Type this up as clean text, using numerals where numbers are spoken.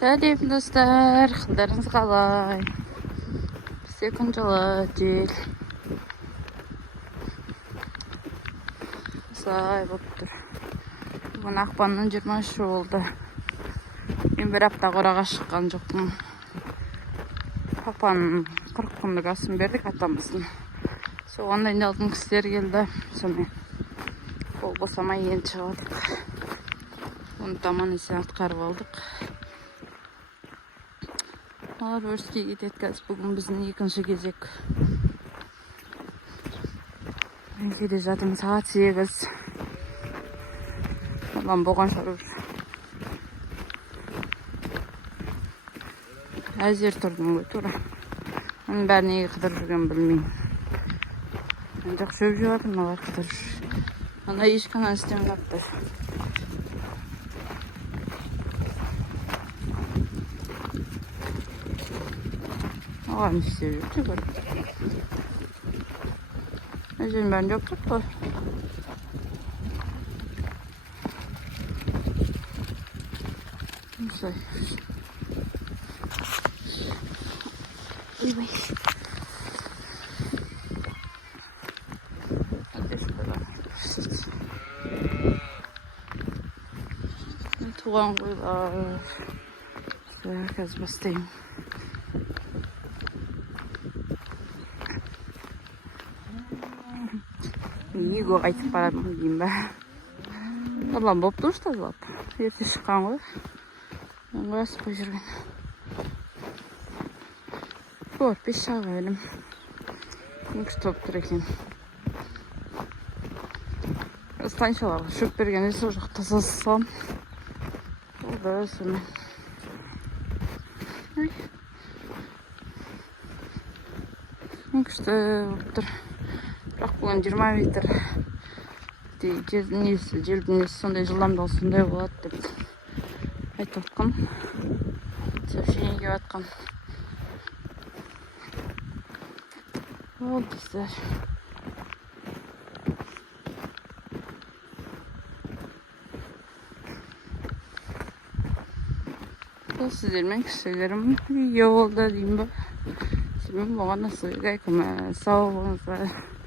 Сәлем достар, қалдарыңыз қалай? Бізде күн жылы, жел. Осылай болып тұр. Бүгін ақпанның 23-і болды. Мен бір апта қораға шыққан жоқпын. Ақпанның 40 күндік асын бердік атамыздың. Соған дайындалған кісілер келді. Сонымен ол босамай енді шығадық. Оны таман есен атқарып алдық. Алар өріске кетеді қазір. Бүгін біздің екінші кезек. Мен келе жатырмын сағат 8. Одан болған шығар. Әзер тұрдым ғой тура. Оның бәрі неге қыдырып жүрген білмеймін. Мен жоқ шөп жуатын, олар қыдырып жүр. Ана ешкімнен істемей қапты. Оған не істеп жүрді көріп. Әжен бәрін жоқ тұр қой. Осылай. Ойбай. Туған қойлар. Қазір бастаймын. Его қайтып барадым деймін бә. Аллам болып тұр тазалап. Ерте шыққан ғой. Оңға аспай жүрген. Көрпеш шаға елім. Күшті болып тұр екен. Станшаларға шөп бергенде сол жақ тазасам. Ол да өсімен. Күшті болып тұр. Бірақ бүгін 20 метр желдің несі сондай жылдамдығы сондай болады деп айтып отқан. Сообщение келіп жатқан. Ол достар. Бұл сіздермен кішігірім видео болды деймін ба. Сіздермен болған насыл қайқыма сау болыңыздар.